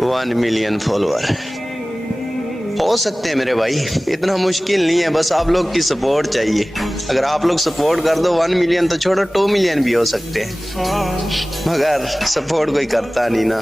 1 million follower हो सकते हैं मेरे भाई, इतना मुश्किल नहीं है, बस आप लोग की सपोर्ट चाहिए। अगर आप लोग सपोर्ट कर दो 1 मिलियन तो छोड़ो 2 मिलियन भी हो सकते हैं, मगर सपोर्ट कोई करता नहीं ना।